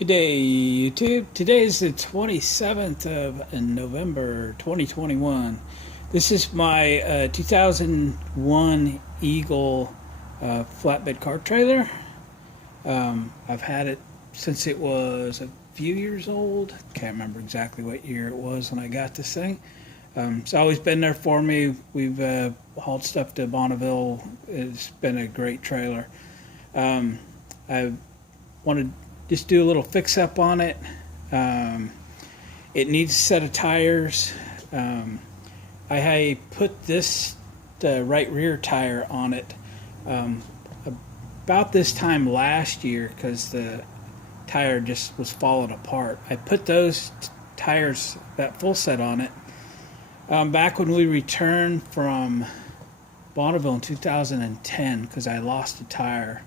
Good day, YouTube. Today is the 27th of November 2021. This is my 2001 Eagle flatbed car trailer. I've had it since it was a few years old. Can't remember exactly what year it was when I got this thing. It's always been there for me. We've hauled stuff to Bonneville. It's been a great trailer. I wanted just do a little fix up on it. It needs a set of tires. I put this right rear tire on it about this time last year because the tire just was falling apart. I put those tires, that full set on it, back when we returned from Bonneville in 2010 because I lost a tire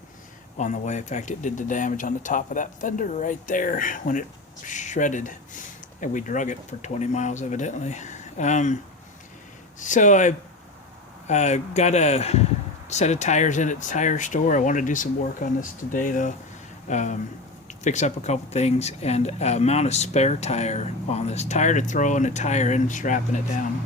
on the way. In fact, it did the damage on the top of that fender right there when it shredded, and we drug it for 20 miles evidently. So I got a set of tires in at the tire store. I want to do some work on this today though, fix up a couple things and mount a spare tire on this. Tired of throwing a tire in, strapping it down,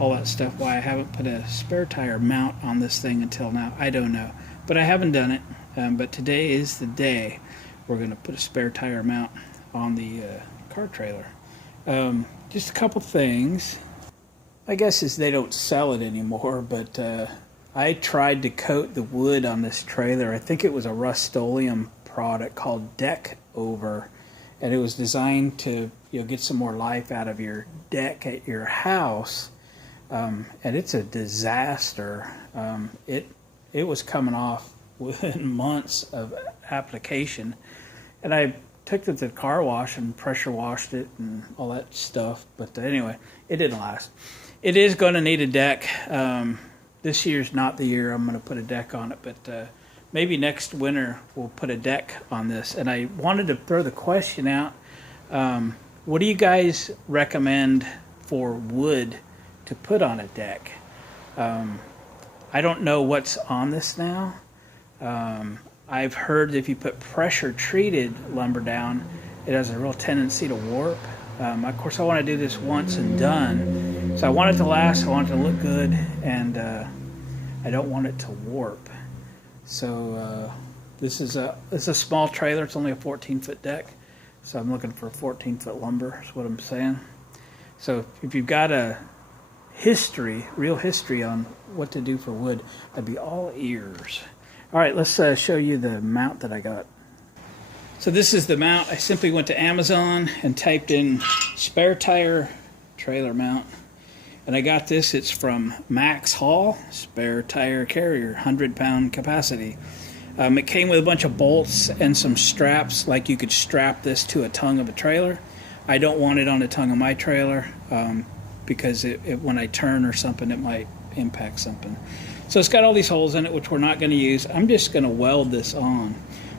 all that stuff. Why I haven't put a spare tire mount on this thing until now, I don't know, but I haven't done it. But today is the day we're going to put a spare tire mount on the car trailer. Just a couple things. I guess is they don't sell it anymore, but I tried to coat the wood on this trailer. I think it was a Rust-Oleum product called Deck Over, and it was designed to get some more life out of your deck at your house. And it's a disaster. It was coming off within months of application, and I took it to the car wash and pressure washed it and all that stuff, but anyway, it didn't last. It is going to need a deck. This year's not the year I'm going to put a deck on it, but maybe next winter we'll put a deck on this. And I wanted to throw the question out, what do you guys recommend for wood to put on a deck? I don't know what's on this now. I've heard that if you put pressure treated lumber down, it has a real tendency to warp. Of course, I want to do this once and done, so I want it to last, I want it to look good, and I don't want it to warp. So this is a small trailer. It's only a 14-foot deck, so I'm looking for 14-foot lumber is what I'm saying. So if you've got a real history on what to do for wood, I'd be all ears. All right, let's show you the mount that I got. So this is the mount. I simply went to Amazon and typed in spare tire trailer mount, and I got this. It's from Max Haul, spare tire carrier, 100-pound capacity. It came with a bunch of bolts and some straps, like you could strap this to a tongue of a trailer. I don't want it on the tongue of my trailer because when I turn or something, it might impact something. So it's got all these holes in it, which we're not going to use. I'm just going to weld this on.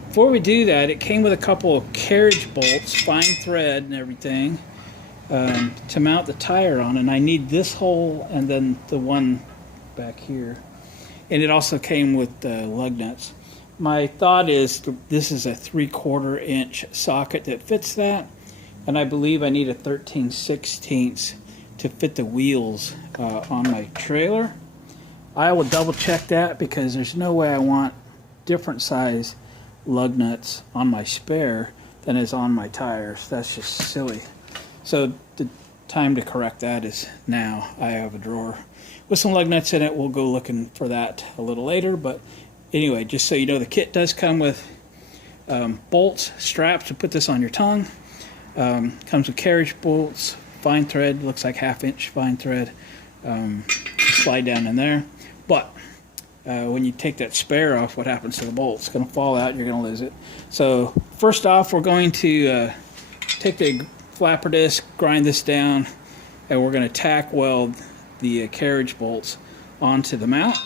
Before we do that, it came with a couple of carriage bolts, fine thread and everything, to mount the tire on. And I need this hole and then the one back here. And it also came with lug nuts. My thought is this is a 3/4 inch socket that fits that. And I believe I need a 13/16 to fit the wheels on my trailer. I will double check that because there's no way I want different size lug nuts on my spare than is on my tires. That's just silly. So the time to correct that is now. I have a drawer with some lug nuts in it. We'll go looking for that a little later. But anyway, just so you know, the kit does come with bolts, straps to put this on your tongue. Comes with carriage bolts, fine thread, looks like 1/2 inch fine thread. Slide down in there. But when you take that spare off, what happens to the bolt? It's going to fall out, you're going to lose it. So first off, we're going to take the flapper disc, grind this down, and we're going to tack weld the carriage bolts onto the mount.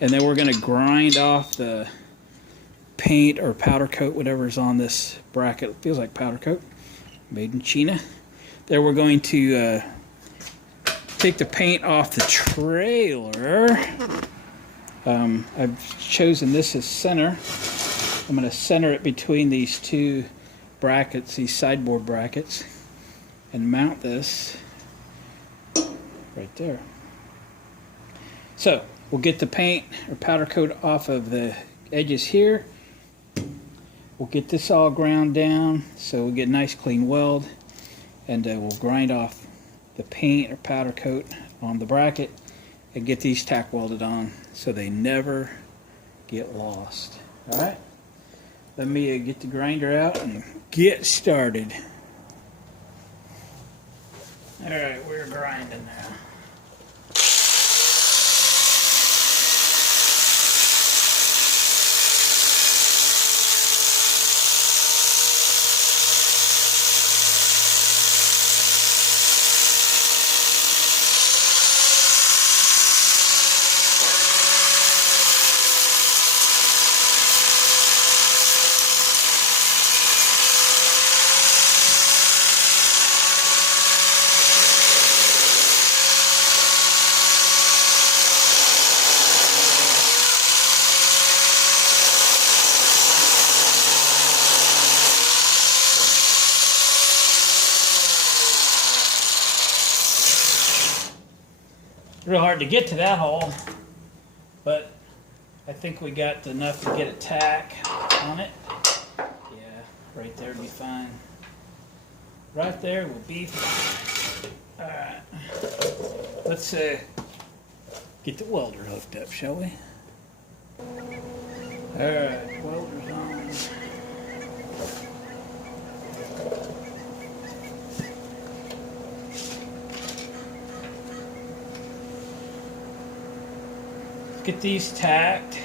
And then we're going to grind off the paint or powder coat, whatever's on this bracket. It feels like powder coat, made in China. Then we're going to take the paint off the trailer. I've chosen this as center. I'm going to center it between these two brackets, these sideboard brackets, and mount this right there. So we'll get the paint or powder coat off of the edges here. We'll get this all ground down so we get a nice clean weld, and we'll grind off the paint or powder coat on the bracket and get these tack welded on so they never get lost. All right, let me get the grinder out and get started. All right, we're grinding now. Real hard to get to that hole, but I think we got enough to get a tack on it. Yeah, right there will be fine. Right there will be fine. All right, let's get the welder hooked up, shall we? All right, welder's on. Get these tacked.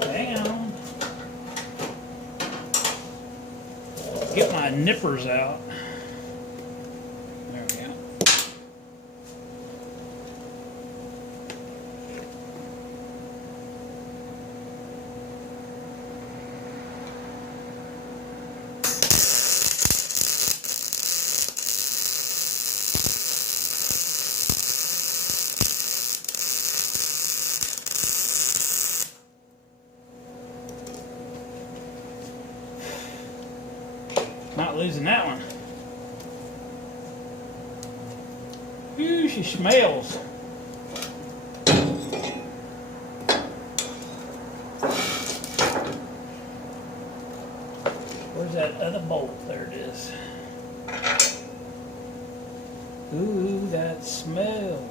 Hang on. Get my nippers out. Not losing that one. Ooh, she smells. Where's that other bolt? There it is. Ooh, that smell.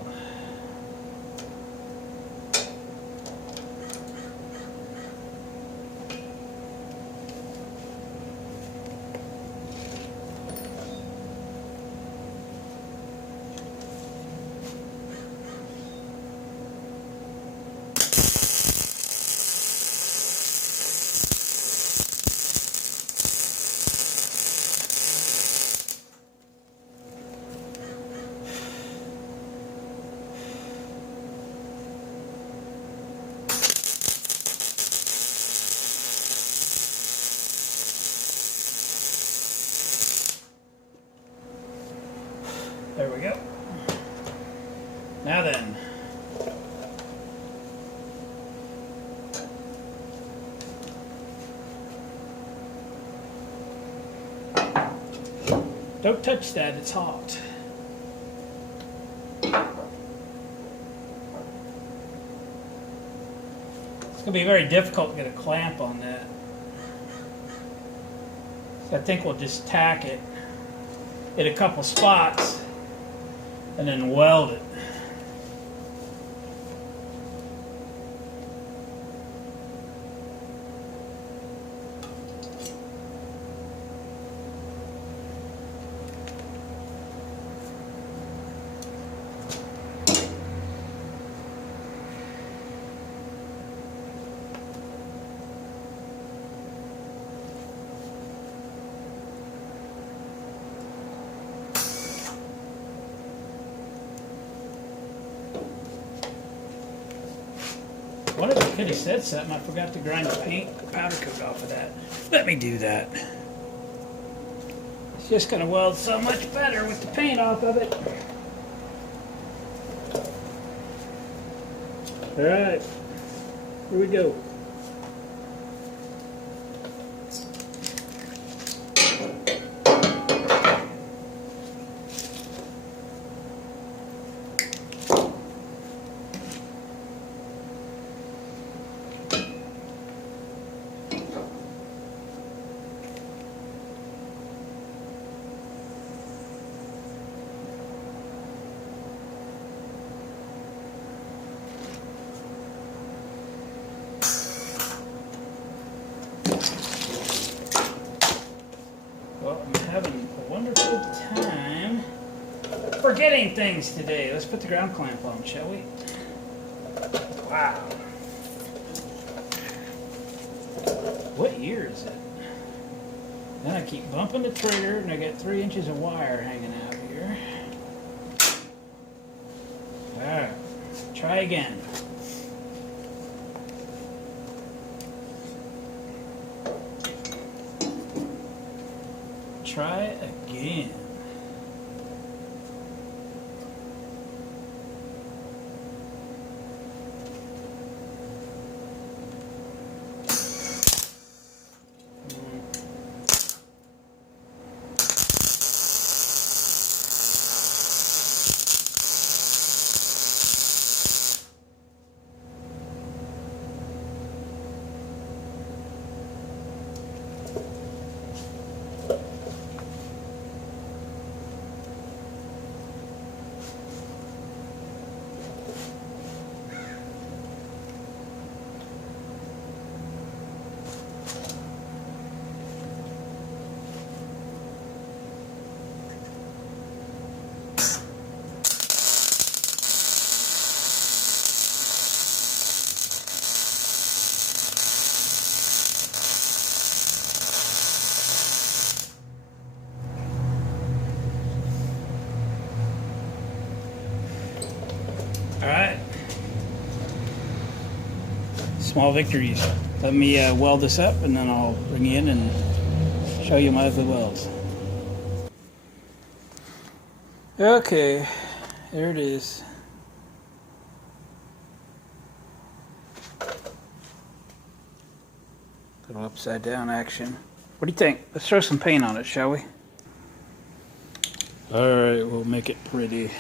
There we go. Now then. Don't touch that, it's hot. It's going to be very difficult to get a clamp on that. So I think we'll just tack it in a couple spots and then weld it. Wonder if I could have said something. I forgot to grind the paint, powder coat off of that. Let me do that. It's just going to weld so much better with the paint off of it. All right, here we go. Well, I'm having a wonderful time forgetting things today. Let's put the ground clamp on, shall we? Wow. What year is it? Then I keep bumping the trigger and I got 3 inches of wire hanging out here. Alright, try again. Try again. Alright. Small victories. Let me weld this up and then I'll bring you in and show you my other welds. Okay, there it is. Little upside down action. What do you think? Let's throw some paint on it, shall we? Alright, we'll make it pretty.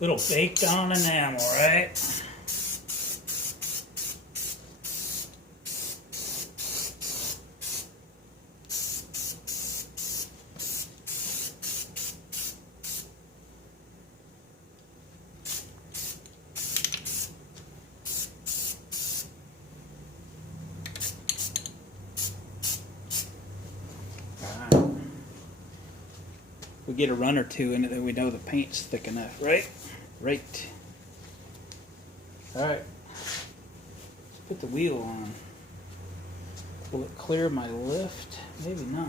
Little baked on enamel, right? We get a run or two in it, then we know the paint's thick enough, right? Right. Alright. Put the wheel on. Will it clear my lift? Maybe not.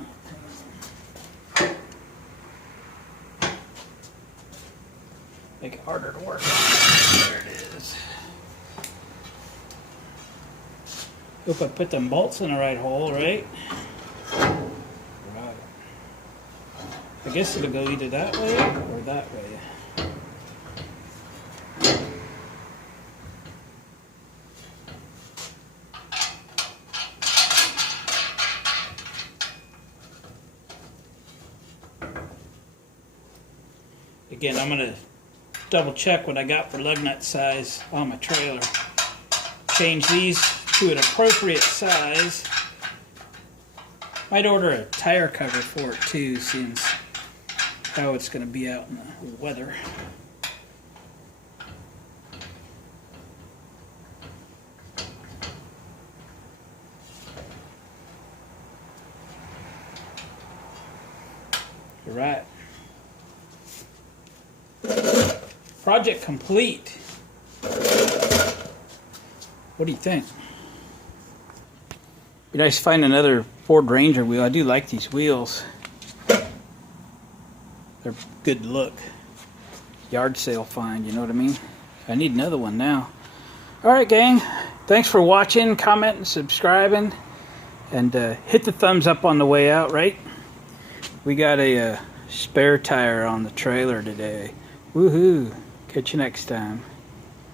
Make it harder to work on. There it is. Hope I put them bolts in the right hole, right? Right. I guess it'll go either that way or that way. Again, I'm going to double check what I got for lug nut size on my trailer. Change these to an appropriate size. Might order a tire cover for it too, seeing how it's going to be out in the weather. All right. Project complete. What do you think? Be nice to find another Ford Ranger wheel. I do like these wheels. They're good to look. Yard sale find, you know what I mean? I need another one now. Alright, gang. Thanks for watching, commenting, subscribing, and hit the thumbs up on the way out, right? We got a spare tire on the trailer today. Woohoo! Catch you next time.